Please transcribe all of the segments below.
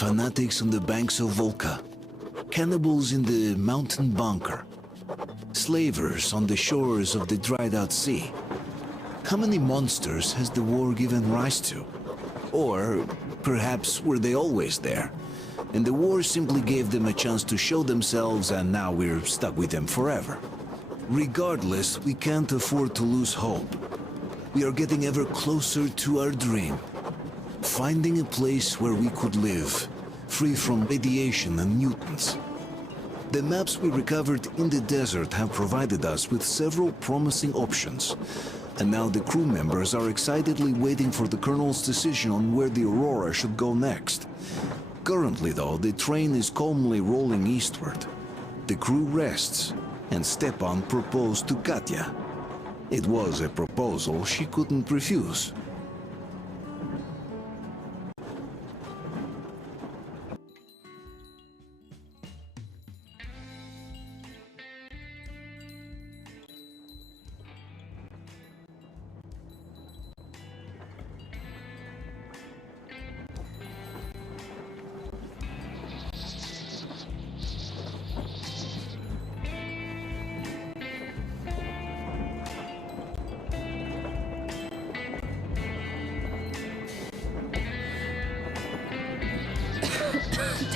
Fanatics on the banks of Volca. Cannibals in the mountain bunker. Slavers on the shores of the dried-out sea. How many monsters has the war given rise to? Or perhaps were they always there, and the war simply gave them a chance to show themselves and now we're stuck with them forever? Regardless, we can't afford to lose hope. We are getting ever closer to our dream. Finding a place where we could live, free from radiation and mutants. The maps we recovered in the desert have provided us with several promising options. And now the crew members are excitedly waiting for the Colonel's decision on where the Aurora should go next. Currently though, the train is calmly rolling eastward. The crew rests, and Stepan proposed to Katya. It was a proposal she couldn't refuse.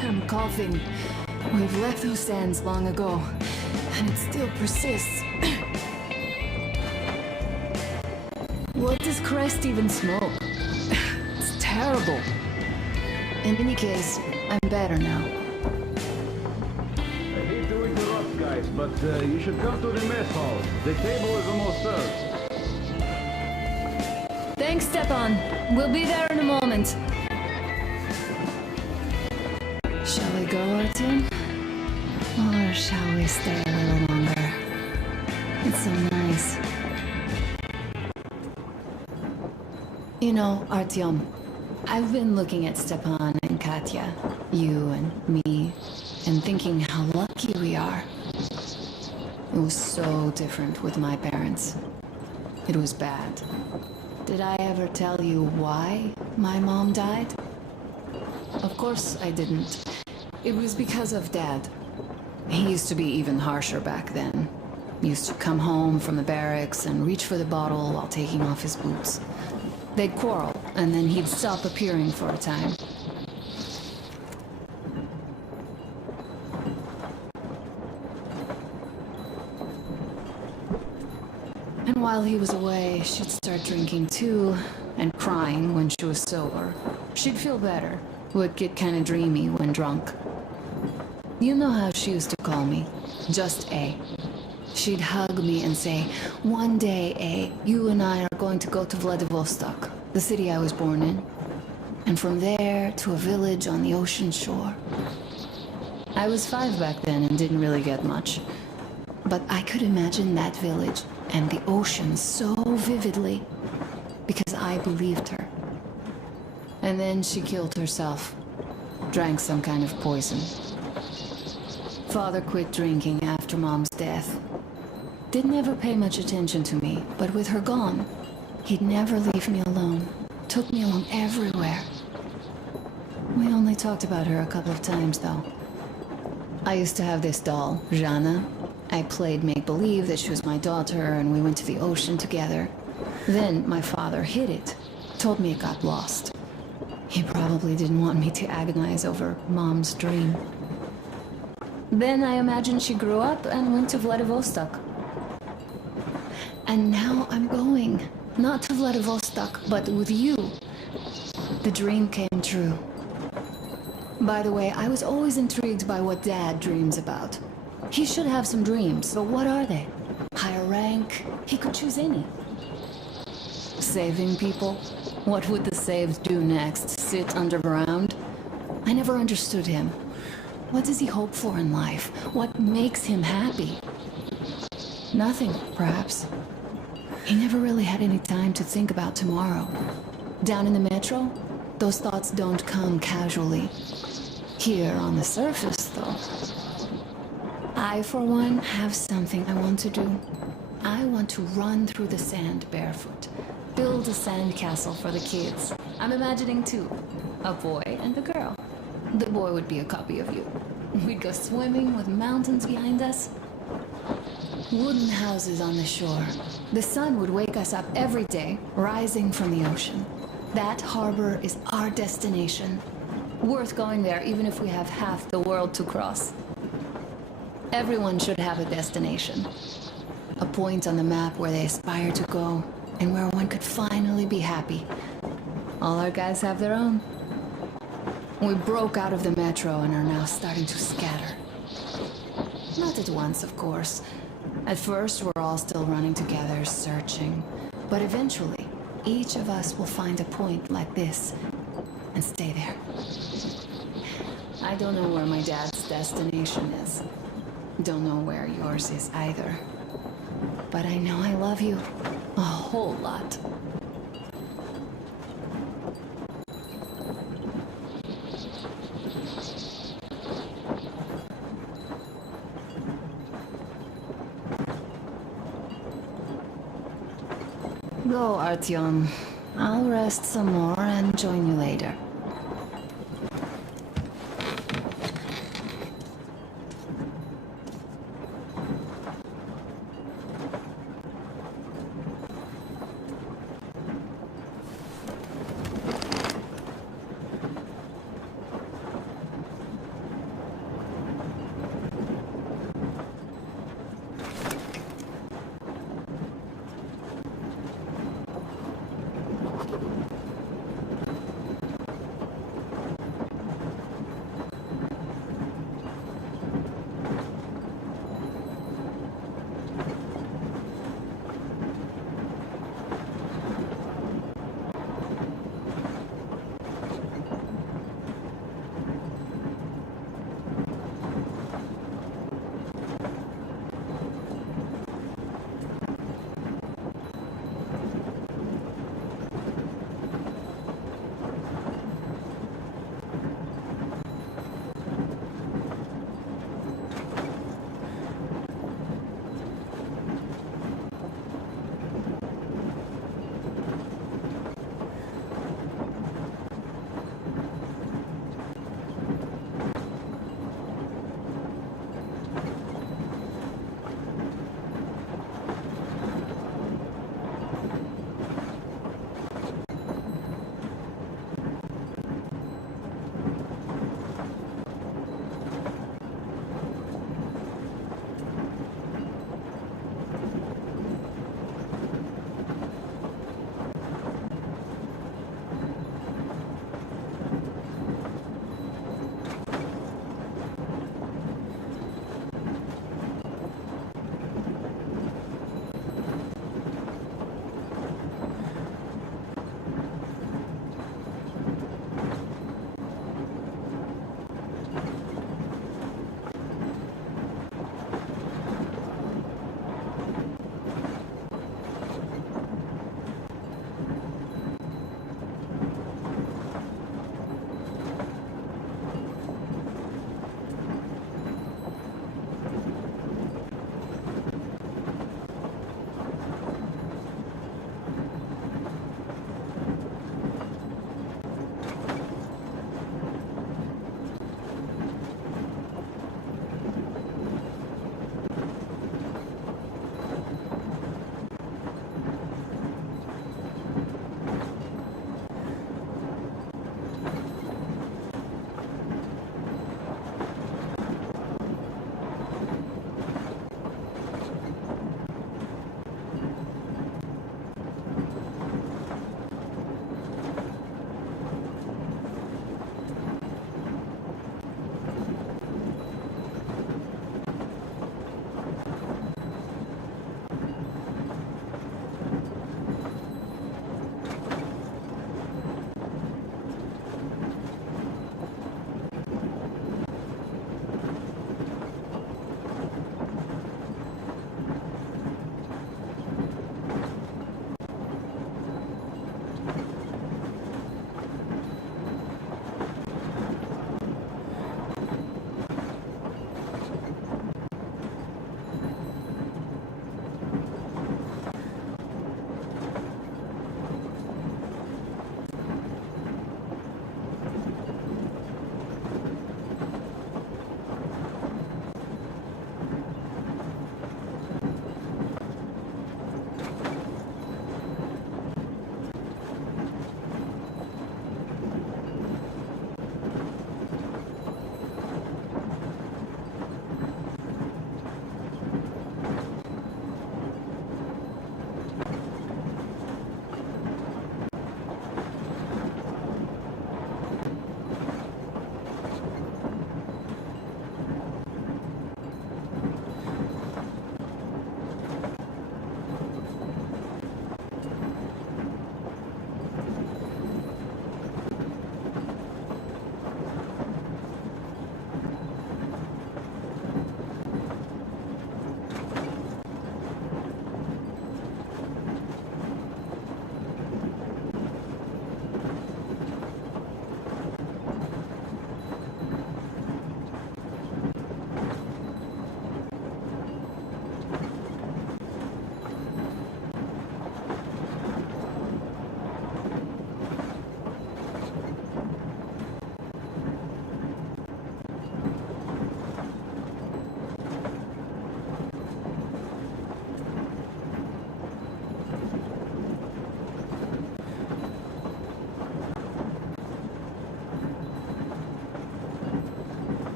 Damn coughing. We've left those sands long ago, and it still persists. What does Christ even smoke? It's terrible. In any case, I'm better now. I hate to interrupt, guys, but you should come to the mess hall. The table is almost served. Thanks, Stepan. We'll be there in a moment. Shall we go, Artyom? Or shall we stay a little longer? It's so nice. You know, Artyom, I've been looking at Stepan and Katya, you and me, and thinking how lucky we are. It was so different with my parents. It was bad. Did I ever tell you why my mom died? Of course I didn't. It was because of Dad. He used to be even harsher back then. He used to come home from the barracks and reach for the bottle while taking off his boots. They'd quarrel, and then he'd stop appearing for a time. And while he was away, she'd start drinking too, and crying when she was sober. She'd feel better, would get kind of dreamy when drunk. You know how she used to call me? Just A. She'd hug me and say, "One day, A, you and I are going to go to Vladivostok, the city I was born in. And from there to a village on the ocean shore." I was 5 back then and didn't really get much. But I could imagine that village and the ocean so vividly because I believed her. And then she killed herself. Drank some kind of poison. Father quit drinking after Mom's death. Didn't ever pay much attention to me, but with her gone, he'd never leave me alone. Took me along everywhere. We only talked about her a couple of times, though. I used to have this doll, Jana. I played make-believe that she was my daughter, and we went to the ocean together. Then my father hid it. Told me it got lost. He probably didn't want me to agonize over Mom's dream. Then I imagined she grew up and went to Vladivostok. And now I'm going. Not to Vladivostok, but with you. The dream came true. By the way, I was always intrigued by what Dad dreams about. He should have some dreams, but what are they? Higher rank? He could choose any. Saving people? What would the saved do next? Sit underground? I never understood him. What does he hope for in life? What makes him happy? Nothing, perhaps. He never really had any time to think about tomorrow. Down in the metro, those thoughts don't come casually. Here on the surface, though. I, for one, have something I want to do. I want to run through the sand barefoot. Build a sandcastle for the kids. I'm imagining two. A boy and a girl. The boy would be a copy of you. We'd go swimming with mountains behind us. Wooden houses on the shore. The sun would wake us up every day, rising from the ocean. That harbor is our destination. Worth going there even if we have half the world to cross. Everyone should have a destination. A point on the map where they aspire to go, and where one could finally be happy. All our guys have their own. We broke out of the metro and are now starting to scatter. Not at once, of course. At first, we're all still running together, searching. But eventually, each of us will find a point like this and stay there. I don't know where my dad's destination is. Don't know where yours is either. But I know I love you a whole lot. Go, Artyom. I'll rest some more and join you later.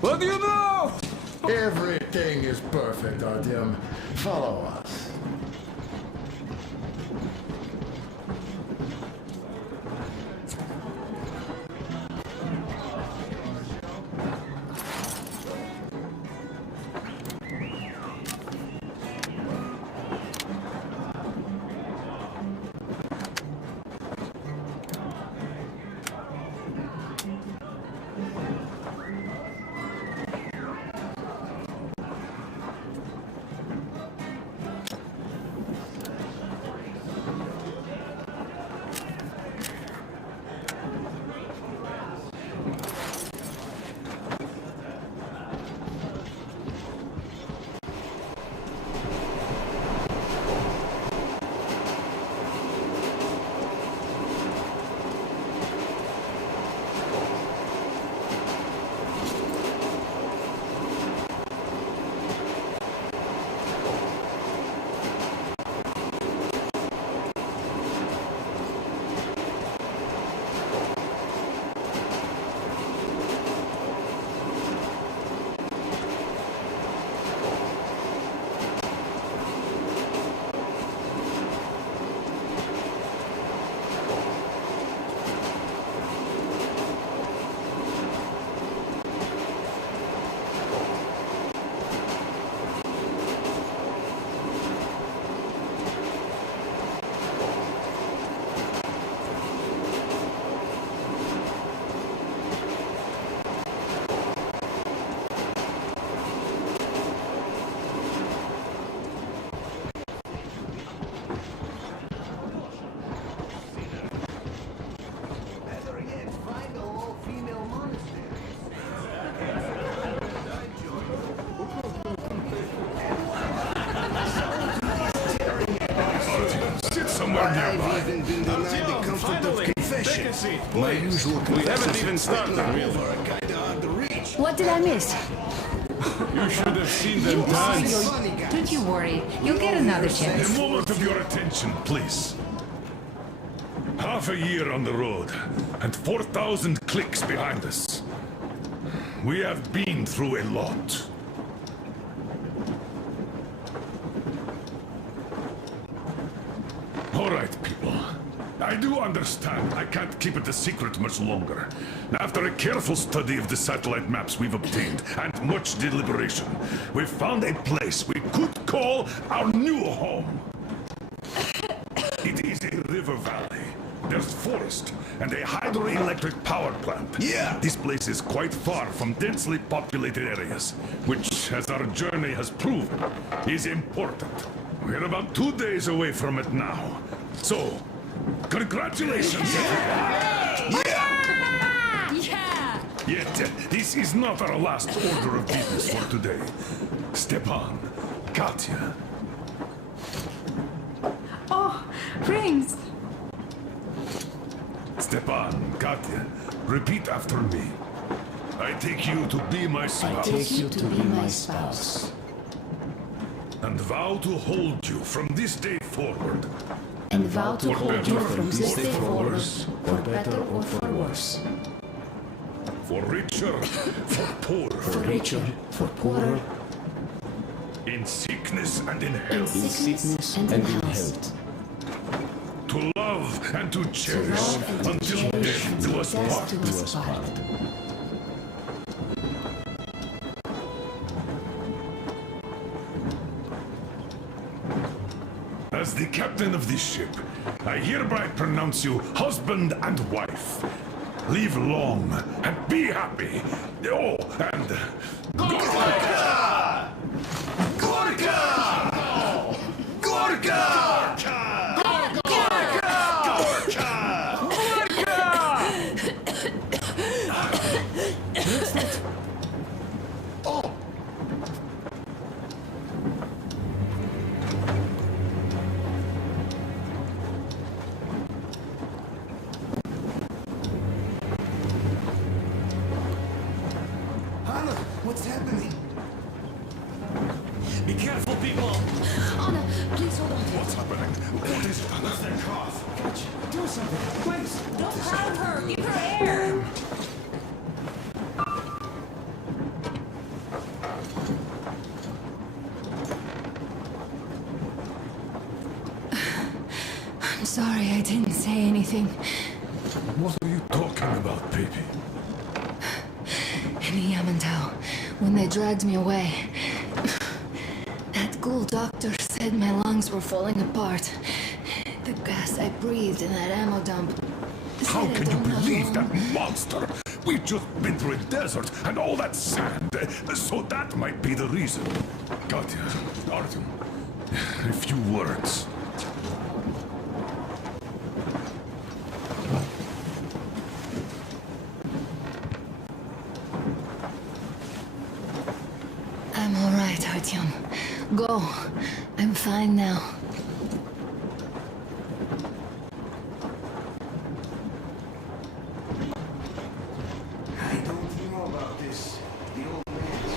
What do you know? Everything is perfect, Artyom. Follow us. I've even been denied the comfort of confession. My usual We haven't even started, really. are kinda hard to reach. What did I miss? You should have seen them dance. Funny guy. Don't you worry, you'll get another chance. A moment of your attention, please. Half a year on the road, and 4,000 clicks behind us. We have been through a lot. All right, people. I do understand I can't keep it a secret much longer. After a careful study of the satellite maps we've obtained, and much deliberation, we've found a place we could call our new home. It is a river valley. There's forest and a hydroelectric power plant. Yeah. This place is quite far from densely populated areas, which, as our journey has proven, is important. We're about 2 days away from it now. So, congratulations, everyone. Yeah! Yet, this is not our last order of business for today. Stepan, Katya, Oh, rings! Stepan, Katya, repeat after me. I take you to be my spouse. Take you to be my spouse. And vow to hold you from this day forward. And vow to For hold better you or from this day forward, worse. for better or for worse. For richer, for poorer. For richer, for poorer, In sickness and in in health. sickness and in health. To love and to To cherish love and to until cherish death do until us death part. do us part. As the captain of this ship, I hereby pronounce you husband and wife. Live long and be happy. Oh, and Gorka! Gorka! Gorka! Oh! Anna, what's happening? Be careful, people! Anna, please hold on. what's happening? What is it? What's that cough? Do something, please! Don't harm her! Give her air! didn't say anything. What are you talking about, baby? In Yamantau, when they dragged me away, that ghoul doctor said my lungs were falling apart. The gas I breathed in that ammo dump. How said I can you don't have believe long. that monster? We've just been through a desert and all that sand, so that might be the reason. Katya, Artyom, a few words. I'm all right, Artyom. Go. I'm fine now. I don't know about this. The old man's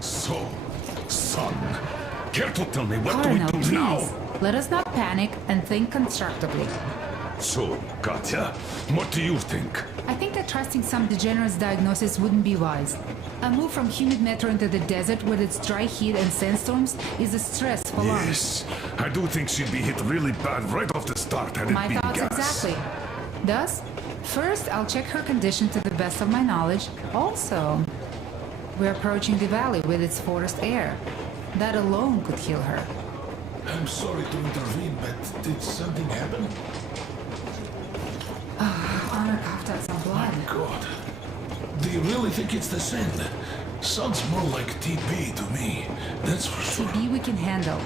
So, son, care to tell me what Colonel, do we do please. now? Let us not panic and think constructively. So, Katya, what do you think? I think that trusting some degenerate's diagnosis wouldn't be wise. A move from humid metro into the desert with its dry heat and sandstorms is a stress for lungs. Yes, I do think she'd be hit really bad right off the start had it My been thoughts gas. exactly. Thus, first I'll check her condition to the best of my knowledge. Also, we're approaching the valley with its forest air. That alone could heal her. I'm sorry to intervene, but did something happen? Honor coughed out some blood. God. Do you really think it's the sand? Sounds more like TB to me. That's for sure. TB we can handle.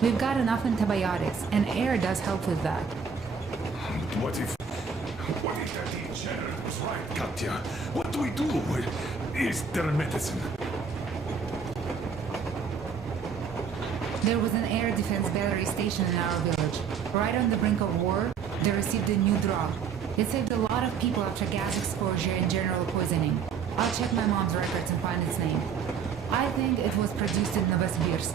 We've got enough antibiotics, and air does help with that. What if that degenerate was right, Katya? What do we do? Is there a medicine? There was an air defense battery station in our village. Right on the brink of war, they received a new drug. It saved a lot of people after gas exposure and general poisoning. I'll check my mom's records and find its name. I think it was produced in Novosibirsk.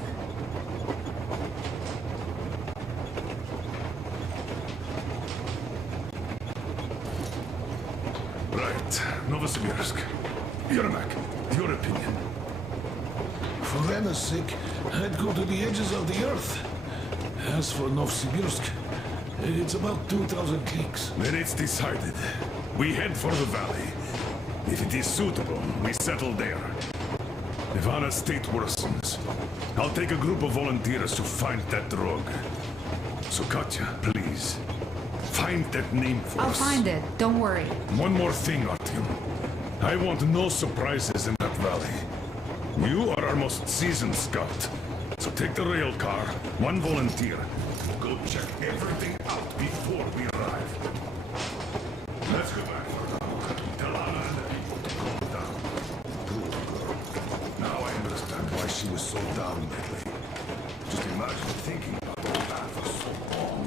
Right, Novosibirsk. Yermak, your opinion. For Anna's sake, I'd go to the edges of the earth. As for Novosibirsk, it's about 2,000 leagues. Then it's decided. We head for the valley. If it is suitable, we settle there. If Anna's state worsens, I'll take a group of volunteers to find that drug. So Katya, please, find that name for I'll us. find it, don't worry. One more thing, Artyom. I want no surprises in that valley. You are our most seasoned scout. So take the rail car, one volunteer. Go check everything out before we arrive. Let's go back for now. Tell Anna and the people to calm down. Poor girl. Now I understand why she was so down lately. Just imagine thinking about all that for so long.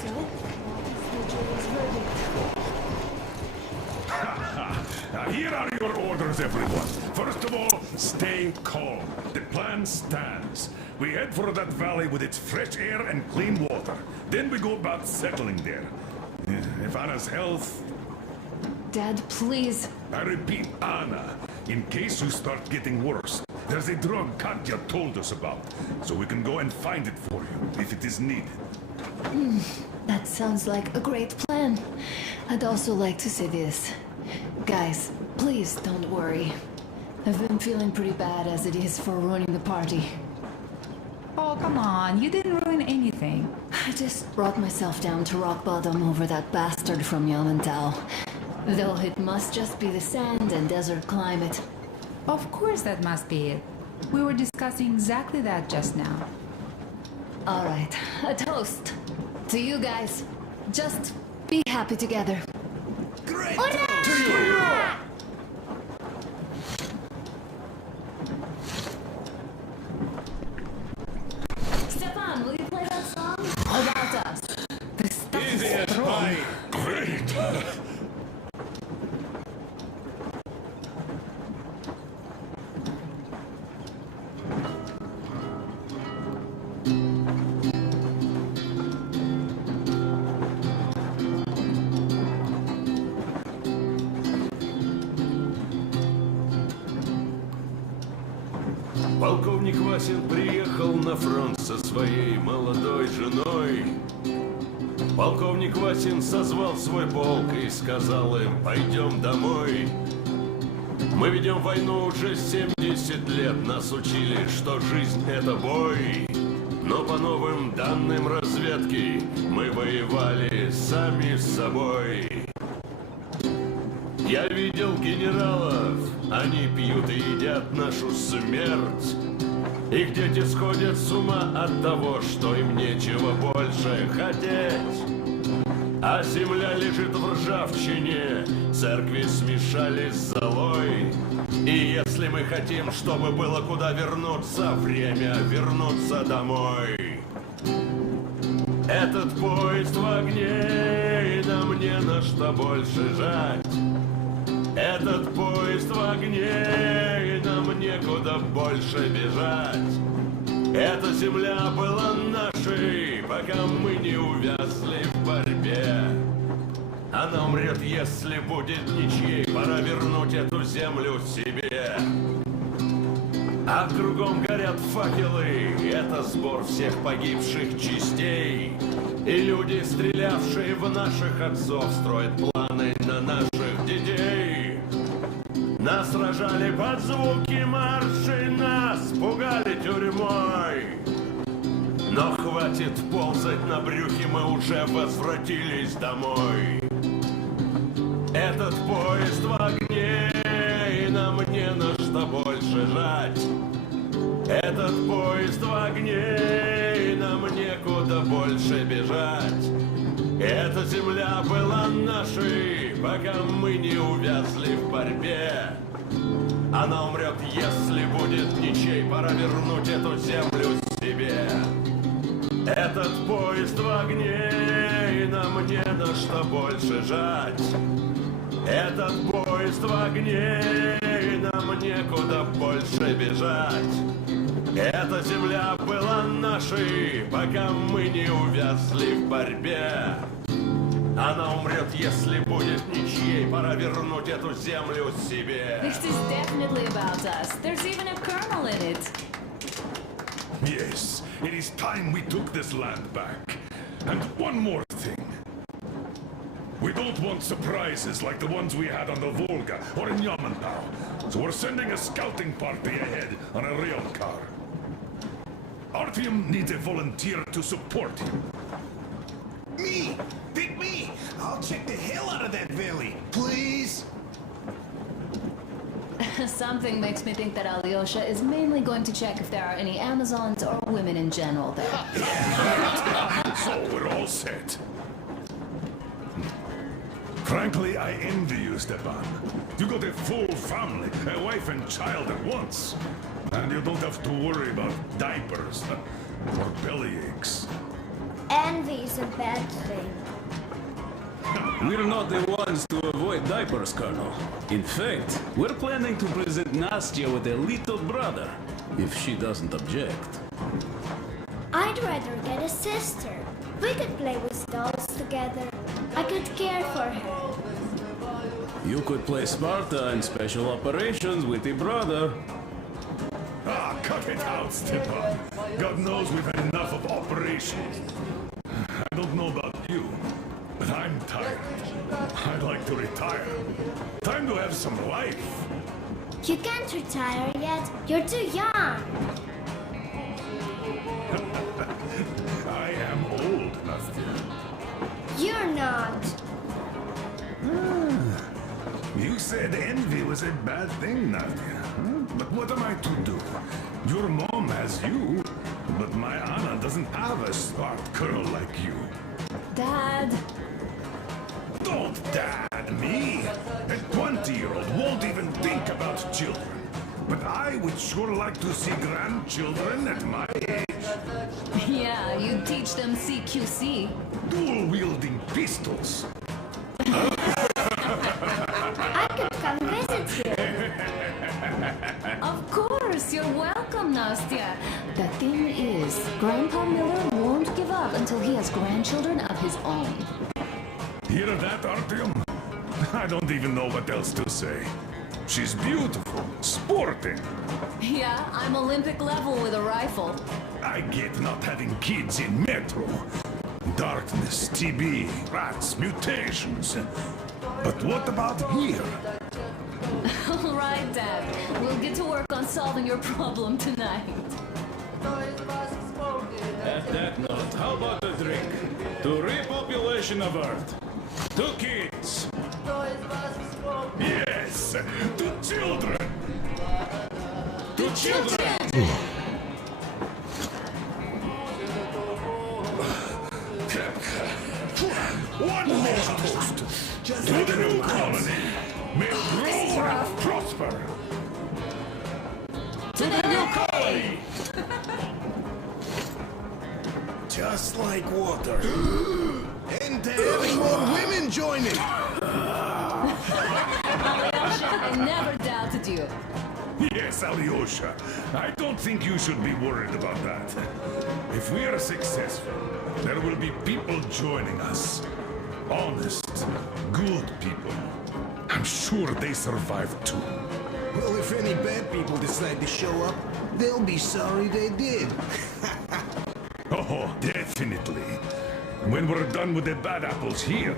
So, what is the jury's verdict? Now here are your orders, everyone. First of all, stay calm. The plan stands. We head for that valley with its fresh air and clean water. Then we go about settling there. If Anna's health... Dad, please. I repeat, Anna, in case you start getting worse, there's a drug Katya told us about, so we can go and find it for you, if it is needed. That sounds like a great plan. I'd also like to say this. Guys, please don't worry. I've been feeling pretty bad as it is for ruining the party. Oh, come on, you didn't ruin anything. I just brought myself down to rock bottom over that bastard from Yamantau. Though it must just be the sand and desert climate. Of course that must be it. We were discussing exactly that just now. Alright, a toast. To you guys. Just be happy together. Great! Stefan, will you play that song? About us. The stuff is Easy as strong. pie. Great! Васин приехал на фронт со своей молодой женой. Полковник Васин созвал свой полк и сказал им: пойдем домой. Мы ведем войну уже 70 лет, нас учили, что жизнь это бой. Но по новым данным разведки мы воевали сами с собой. Я видел генералов, они пьют и едят нашу смерть. Их дети сходят с ума от того, что им нечего больше хотеть. А земля лежит в ржавчине, церкви смешались с золой. И если мы хотим, чтобы было куда вернуться, время вернуться домой. Этот поезд в огне, и нам не на что больше жать. Этот поезд в огне, и нам некуда больше бежать. Эта земля была нашей, пока мы не увязли в борьбе. Она умрет, если будет ничьей, пора вернуть эту землю себе. А кругом горят факелы, это сбор всех погибших частей. И люди, стрелявшие в наших отцов, строят планы на наших детей. Нас сражали под звуки маршей, нас пугали тюрьмой. Но хватит ползать на брюхе, мы уже возвратились домой. Этот поезд в огне, и нам не на что больше жать. Этот поезд в огне, и нам некуда больше бежать. Эта земля была нашей, пока мы не увязли в борьбе. Она умрет, если будет ничей, пора вернуть эту землю себе. Этот поезд в огне, и нам не на что больше жать. Этот поезд в огне, и нам некуда больше бежать. Эта земля была нашей, пока мы не увязли в борьбе. Она умрет, если будет ничьей, пора вернуть эту землю себе. This is definitely about us. There's even a colonel in it. Yes, it is time we took this land back. And one more thing. We don't want surprises like the ones we had on the Volga or in Yamantau. So we're sending a scouting party ahead on a rail car. Artyom needs a volunteer to support him. Me! Pick me! I'll check the hell out of that valley. Please? Something makes me think that Alyosha is mainly going to check if there are any Amazons or women in general there. So we're all set. Frankly, I envy you, Stepan. You got a full family, a wife and child at once. And you don't have to worry about diapers or belly aches. Envy is a bad thing. We're not the ones to avoid diapers, Colonel. In fact, we're planning to present Nastya with a little brother, if she doesn't object. I'd rather get a sister. We could play with dolls together. I could care for her. You could play Sparta in special operations with your brother. Ah, cut it out, Stepan. God knows we've had enough of operations. I don't know about you, but I'm tired. I'd like to retire. Time to have some life. You can't retire yet. You're too young. I am old, Nastya. You're not. You said envy was a bad thing, Nadia. But what am I to do? Your mom has you, but my Anna doesn't have a smart girl like you. Dad! Don't dad me! A 20-year-old won't even think about children. But I would sure like to see grandchildren at my age. Yeah, you teach them CQC. Dual-wielding pistols. I could come visit you. Of course, you're welcome, Nastya. The thing is, Grandpa Miller won't give up until he has grandchildren of his own. Hear that, Artyom? I don't even know what else to say. She's beautiful, Sporting. Yeah, I'm Olympic level with a rifle. I get not having kids in Metro. Darkness, TB, rats, mutations. But what about here? All right, Dad. We'll get to work on solving your problem tonight. At that note, how about a drink? To repopulation of Earth. To kids. Yes, to children. To children! One more toast to the new colony. May it grow and prosper. To the new colony! Just like water. And to having more women joining. Alyosha, I never doubted you. Yes, Alyosha. I don't think you should be worried about that. If we are successful, there will be people joining us. Honest, good people. I'm sure they survive too. Well, if any bad people decide to show up, they'll be sorry they did. Oh, definitely. When we're done with the bad apples here,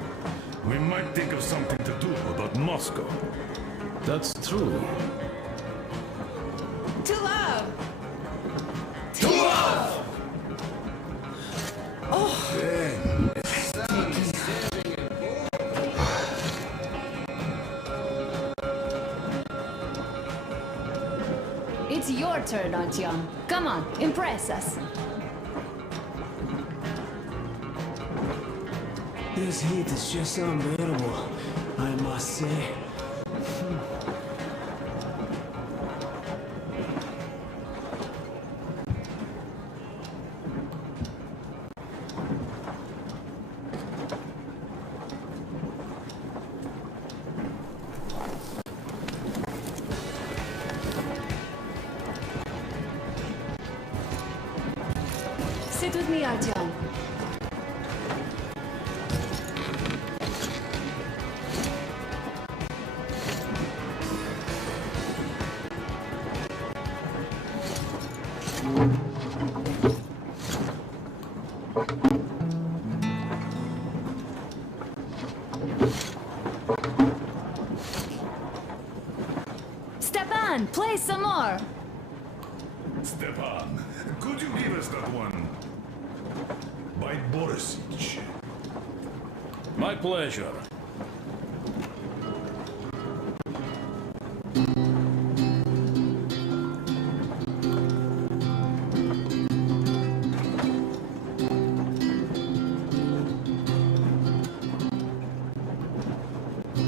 we might think of something to do about Moscow. That's true. To love! To love! It's your turn, Artyom. Come on, impress us. This heat is just unbearable, I must say. Sit with me, Artyom. Stepan, play some more. Stepan, could you give us that one? By Borisich. My pleasure.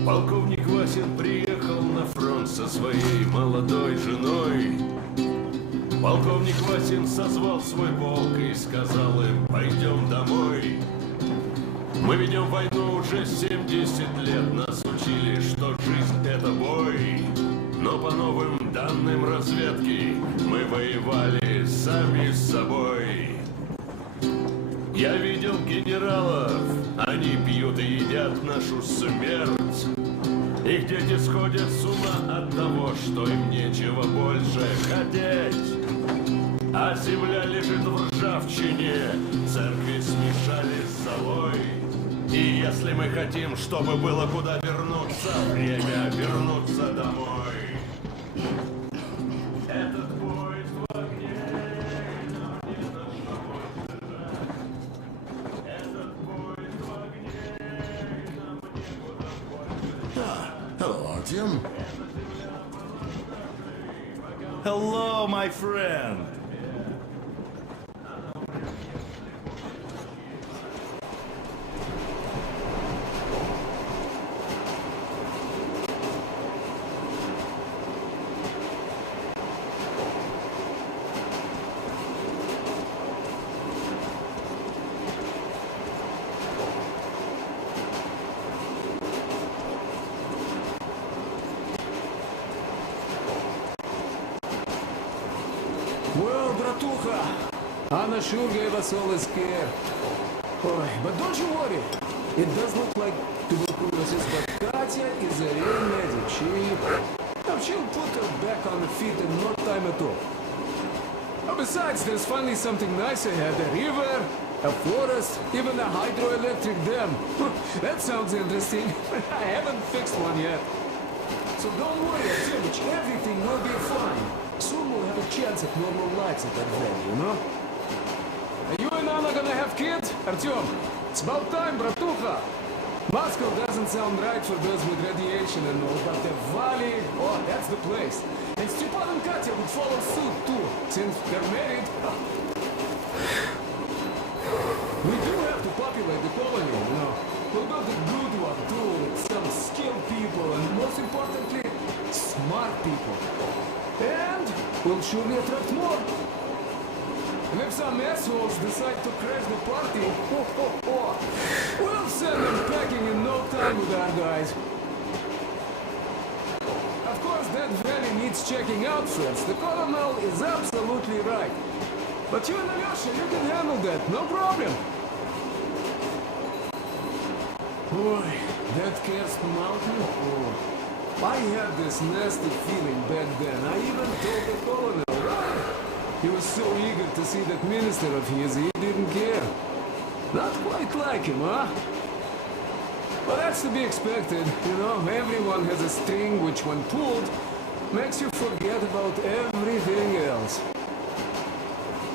Полковник Васин приехал на фронт со своей молодой женой. Полковник Васин созвал свой полк и сказал им: пойдем домой. Мы ведем войну уже 70 лет, нас учили, что жизнь это бой. Но по новым данным разведки мы воевали сами с собой. Я видел генералов, они пьют и едят нашу смерть. Их дети сходят с ума от того, что им нечего больше хотеть. А земля лежит в ржавчине, церкви смешали с золой. И если мы хотим, чтобы было куда вернуться, время вернуться домой. Этот поезд в огне, нам не на что больше ждать. Этот поезд в огне, нам некуда больше. Hello, Artyom. Hello, my friend. Well, Bratuха, Anna sure gave us all a scare. Oi, but don't you worry. It does look like tuberculosis, but Katya is a real lady. She she'll put her back on the feet in no time at all. Oh, besides, there's finally something nice ahead. A river, a forest, even a hydroelectric dam. That sounds interesting. I haven't fixed one yet. So don't worry, Artyomich, everything will be fine. Soon we'll have a chance at normal lives at that valley, you know? Are you and Anna gonna have kids? Artyom, it's about time, bratucha. Moscow doesn't sound right for those with radiation and all, but the valley, oh, that's the place. And Stepan and Katya would follow suit too, since they're married. We do have to populate the colony, you know. We'll build a good one too, with some skilled people, and most importantly, smart people. And we'll surely attract more. And if some assholes decide to crash the party, we'll send them packing in no time with our guys. Of course, that valley needs checking out first. The colonel is absolutely right. But you and Alyosha, you can handle that, no problem. Boy, that Kerst mountain, oh. I had this nasty feeling back then. I even told the colonel, right? He was so eager to see that minister of his, he didn't care. Not quite like him, huh? Well, that's to be expected, you know. Everyone has a string which, when pulled, makes you forget about everything else.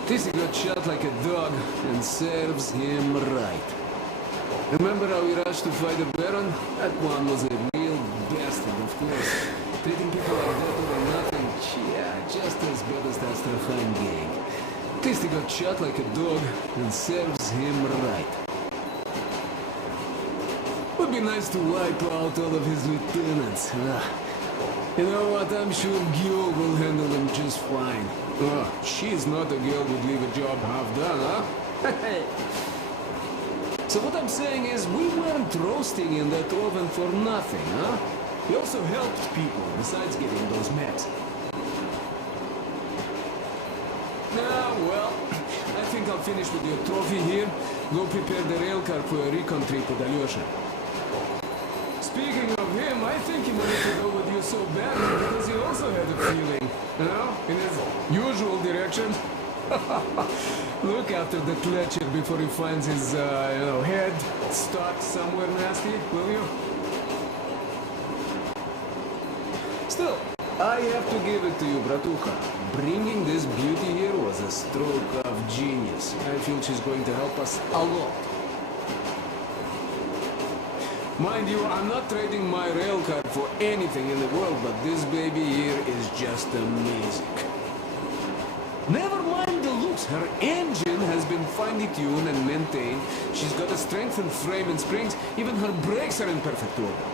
Tissy got shot like a dog, and serves him right. Remember how we rushed to fight the Baron? That one was a real bastard, of course. Treating people like that over nothing, yeah, just as bad as the Astrakhan gang. Tissy got shot like a dog, and serves him right. Would be nice to wipe out all of his lieutenants. You know what, I'm sure Gyo will handle them just fine. She's not a girl who'd leave a job half done, huh? So what I'm saying is, we weren't roasting in that oven for nothing, huh? We also helped people, besides getting those maps. Well, I think I'll finish with your trophy here. Go prepare the railcar for a recon trip with Alyosha. Speaking of him, I think he wanted to go with you so badly because he also had a feeling, you know, in his usual direction. Look after the Fletcher before he finds his, head stuck somewhere nasty, will you? Still, I have to give it to you, bratucha. Bringing this beauty here was a stroke of genius. I feel she's going to help us a lot. Mind you, I'm not trading my railcar for anything in the world, but this baby here is just amazing. Never mind the looks, her engine has been finely tuned and maintained. She's got a strengthened frame and springs, even her brakes are in perfect order.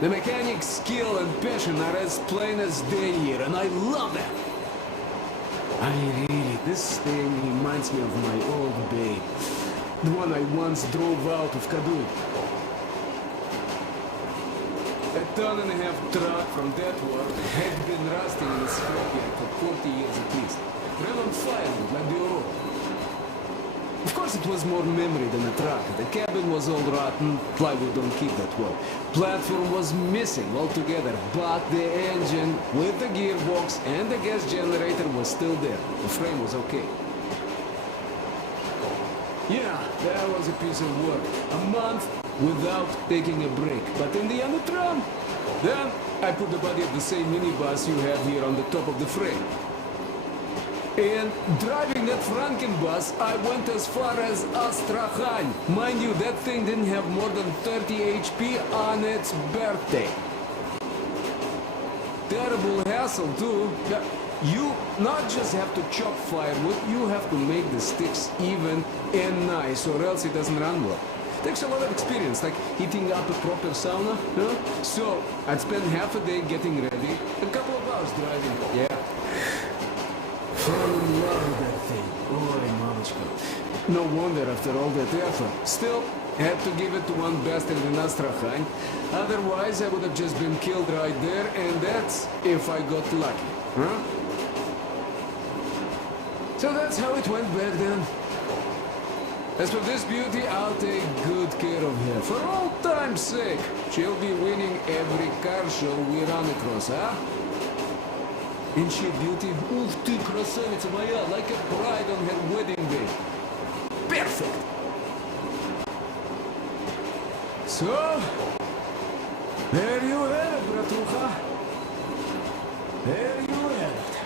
The mechanic's skill and passion are as plain as day here, and I love that. This thing reminds me of my old babe. The one I once drove out of Kadui. A ton-and-a-half truck from that war had been rusting in the scrapyard for 40 years at least. Ran on firewood like the Aurora. Of course it was more memory than a truck. The cabin was all rotten, plywood don't keep that well. Platform was missing altogether, but the engine with the gearbox and the gas generator was still there. The frame was okay. Yeah, that was a piece of work. A month without taking a break. But in the end it ran. Then I put the body of the same minibus you have here on the top of the frame. And driving that Frankenbus, I went as far as Astrakhan. Mind you, that thing didn't have more than 30 HP on its birthday. Terrible hassle too. You not just have to chop firewood, you have to make the sticks even and nice, or else it doesn't run well. Takes a lot of experience, like heating up a proper sauna, you know? So, I'd spend half a day getting ready, a couple of hours driving, yeah. Fell in love with that thing. Oy, mamichka. No wonder after all that effort. Still, had to give it to one bastard in Astrakhan. Otherwise, I would have just been killed right there, and that's if I got lucky, huh? So that's how it went back then. As for this beauty, I'll take good care of her. For old time's sake, she'll be winning every car show we run across, huh? Ain't she a beauty? Ух ты, красавица моя, like a bride on her wedding day. Perfect! So, there you have it, bratrucha. There you have it.